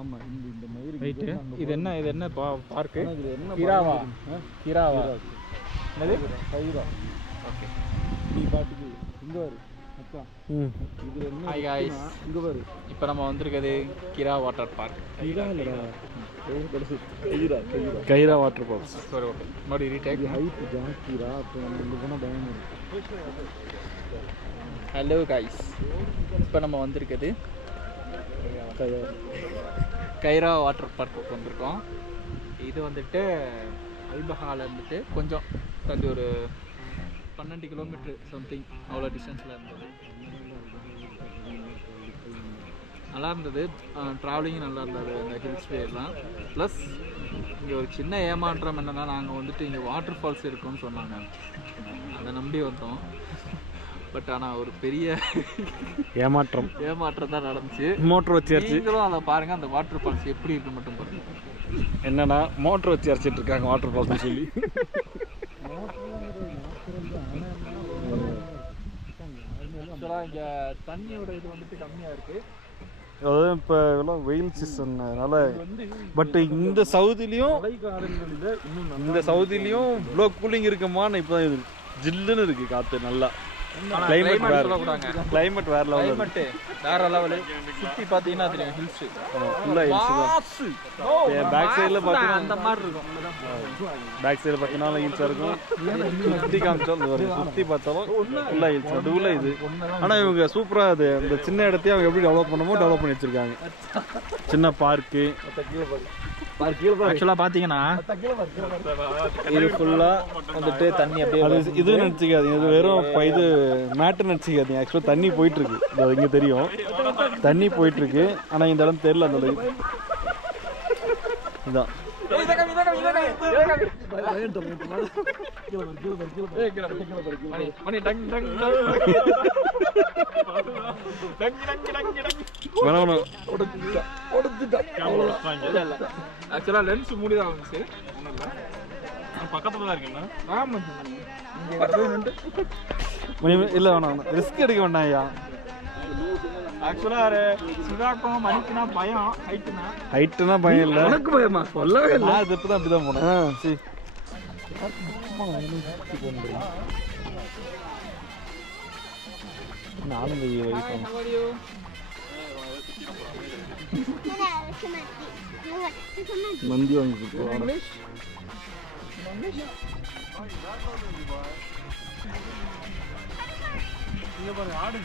ஆமாம் இந்த மயிறு ரைட்டு. இது என்ன பார்க்கு? கிராவா? கிராவா என்னது? கைரா. ஓகே. நீ பாட்டுக்கு இங்கே வரு மச்சான். இதில் என்ன ஹாய் காய்ஸ், இங்கே வரு. இப்போ நம்ம வந்திருக்கிறது கிரா வாட்டர் பார்க். கைரா வாட்டர் பார்க். சரி, ஓகே. மறுபடியும் ரீடேக். ஹைட் ஜாஸ்திரா. அப்போ நம்ம இங்கே போனால் பயம் இருக்கு. ஹலோ காய்ஸ், இப்போ நம்ம வந்திருக்கிறது கைரா வாட்டர் பார்க்குக்கு வந்திருக்கோம். இது வந்துட்டு அல்பஹால இருந்துட்டு கொஞ்சம் தள்ளி ஒரு 12 கிலோமீட்டர் சம்திங் அவ்வளோ டிஸ்டன்ஸில் இருந்தது. நல்லா இருந்தது, ட்ராவலிங் நல்லா இருந்தது அந்த ஹில்ஸ் எல்லாம். ப்ளஸ் இங்கே ஒரு சின்ன ஏமாற்றம் என்னென்னா, நாங்கள் வந்துட்டு இங்கே வாட்டர் ஃபால்ஸ் இருக்குன்னு சொன்னாங்க, அதை நம்பி வந்தோம். பட் ஆனால் ஒரு பெரிய ஏமாற்றம் தான் நடந்துச்சு. மோட்டர் வச்சு அரைச்சி நீங்களும் அதை பாருங்கள், அந்த வாட்டர் ஃபால்ஸ் எப்படி இருக்கு மட்டும் பாருங்க. என்னன்னா மோட்டர் வச்சு அரைச்சிட்டு இருக்காங்க வாட்டர் ஃபால்ஸ்னு சொல்லி. ஆக்சுவலாக இங்கே தண்ணியோட இது வந்துட்டு கம்மியாக இருக்குது. அதாவது இப்போ எல்லாம் வெயில் சீசன் அதனால. பட் இந்த சவுதிலையும் இந்த சவுதிலையும் இவ்வளோ கூலிங் இருக்குமான்னு இப்போ இது ஜில்லுன்னு இருக்குது காற்று. நல்லா கிளைமேட் வேற லெவல். வேற லெவலு. சுற்றி பார்த்தீங்கன்னா தெரியும் ஹில்ஸ். ஃபுல்லாக ஹில்ஸ் தான். பேக் சைடில் பார்த்தீங்கன்னா அந்த மாதிரி இருக்கும். பேக் சைடில் பார்த்தீங்கன்னா ஹில்ஸாக இருக்கும். சுற்றி காமிச்சாலும் சுற்றி பார்த்தாலும் ஃபுல்லாக ஹில்ஸ். நடுவில் இது. ஆனால் இவங்க சூப்பராக அது இந்த சின்ன இடத்தையும் அவங்க எப்படி டெவலப் பண்ணமோ டெவலப் பண்ணி வச்சுருக்காங்க. சின்ன பார்க்கு. ஆக்சுவலாக பார்த்தீங்கன்னா இது ஃபுல்லாக வந்துட்டு தண்ணி அப்படியே இது நினச்சிக்காதீங்க, இது வெறும் இது மேட்டு நினச்சிக்காதீங்க. ஆக்சுவலாக தண்ணி போயிட்டுருக்கு, அது இங்கே தெரியும் தண்ணி போயிட்டுருக்கு. ஆனால் இந்த இடம் தெரியல. அந்த இதுதான் ஆக்சுவலா லென்ஸ் மூடிதான் வந்துச்சு. பக்கத்துல தான் இருக்குல்ல. ஆமா, இல்லை வேணாம், ரிஸ்க் எடுக்க வேண்டாம் ஐயா. ஆக்சுவலா சிவாக்கும் மணிக்குனா பயம். ஹைட்டுனா பயம் இல்லை. எனக்கு பயமா? சொல்லவே இல்லை. நான் இப்போ தான் அப்படி தான் போனேன். சரி, நானும் மந்தி வாங்கி கொடுத்தோம். ஆடு